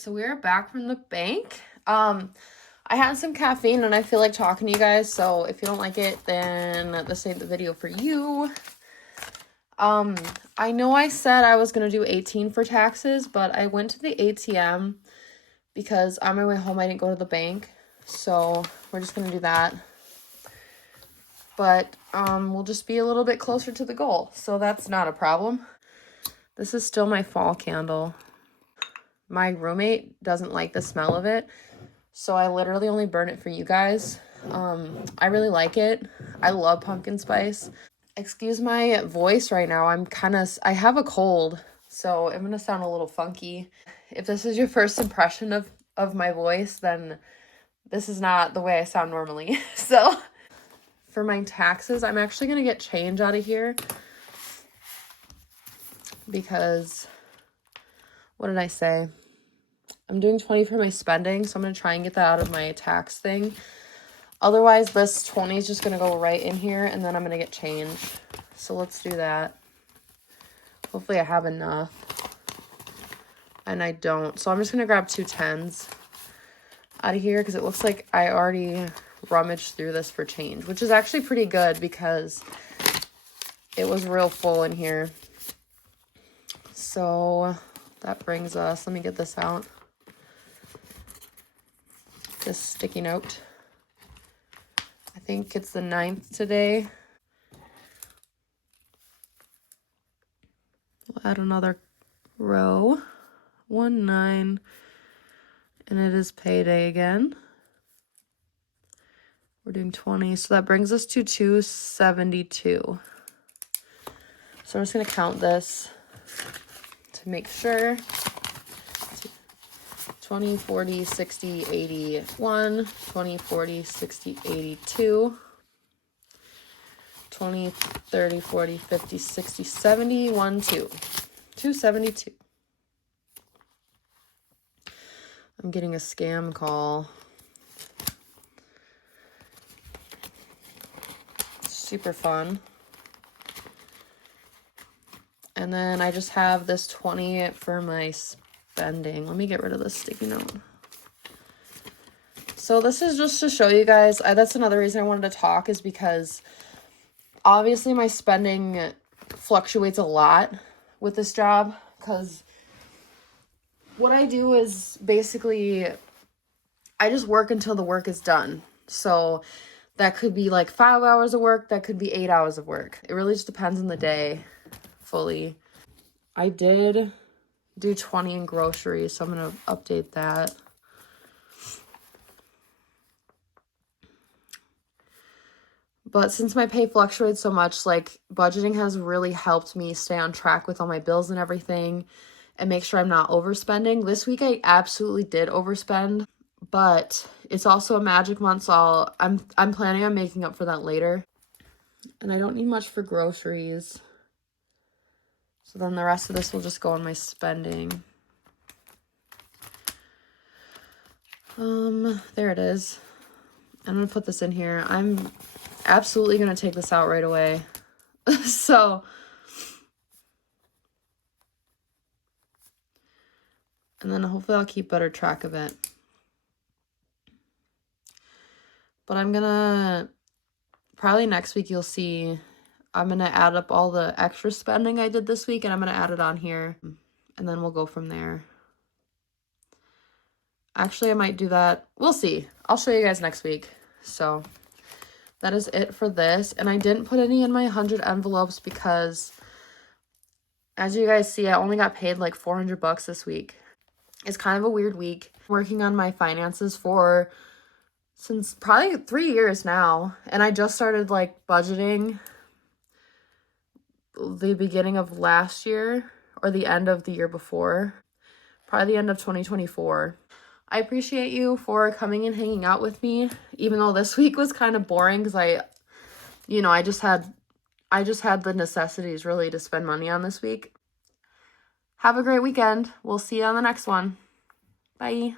so we're back from the bank. I had some caffeine and I feel like talking to you guys, so if you don't like it, then this ain't the video for you. I know I said I was gonna do 18 for taxes, but I went to the ATM because on my way home I didn't go to the bank, so we're just gonna do that. But we'll just be a little bit closer to the goal, so that's not a problem. This is still my fall candle. My roommate doesn't like the smell of it, so I literally only burn it for you guys. I really like it. I love pumpkin spice. Excuse my voice right now. I have a cold, so I'm gonna sound a little funky. If this is your first impression of my voice, then this is not the way I sound normally. So for my taxes, I'm actually gonna get change out of here because, what did I say? I'm doing 20 for my spending, so I'm going to try and get that out of my tax thing. Otherwise, this 20 is just going to go right in here, and then I'm going to get change. So let's do that. Hopefully I have enough. And I don't. So I'm just going to grab 2 10s out of here because it looks like I already rummaged through this for change, which is actually pretty good because it was real full in here. So that brings us, let me get this out. This sticky note. I think it's the 9th today. We'll add another row. 1 9. And it is payday again. We're doing 20. So that brings us to 272. So I'm just going to count this to make sure. 20, 40, 60, 81, 20, 40, 60, 82, 20, 30, 40, 50, 60, 70, 1, 2. 272. I'm getting a scam call. Super fun. And then I just have this 20 for my spending. Let me get rid of this sticky note. So this is just to show you guys, that's another reason I wanted to talk, is because obviously my spending fluctuates a lot with this job, because what I do is basically I just work until the work is done. So that could be like 5 hours of work, that could be 8 hours of work. It really just depends on the day fully. I did do 20 in groceries, so I'm going to update that. But since my pay fluctuates so much, like, budgeting has really helped me stay on track with all my bills and everything and make sure I'm not overspending. This week I absolutely did overspend, but it's also a magic month, so I'm planning on making up for that later. And I don't need much for groceries. So then the rest of this will just go on my spending. There it is. I'm going to put this in here. I'm absolutely going to take this out right away. So, and then hopefully I'll keep better track of it. But I'm going to, probably next week you'll see, I'm going to add up all the extra spending I did this week and I'm going to add it on here. And then we'll go from there. Actually, I might do that. We'll see. I'll show you guys next week. So that is it for this. And I didn't put any in my 100 envelopes because, as you guys see, I only got paid like $400 this week. It's kind of a weird week. I'm working on my finances since probably 3 years now. And I just started like budgeting the beginning of last year or the end of the year before. Probably the end of 2024. I appreciate you for coming and hanging out with me, even though this week was kind of boring because I just had the necessities really to spend money on this week. Have a great weekend. We'll see you on the next one. Bye.